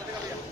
Obrigado.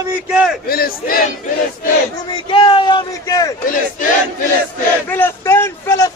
يميكي فلسطين فلسطين روميكي يميكي فلسطين فلسطين فلسطين فلسطين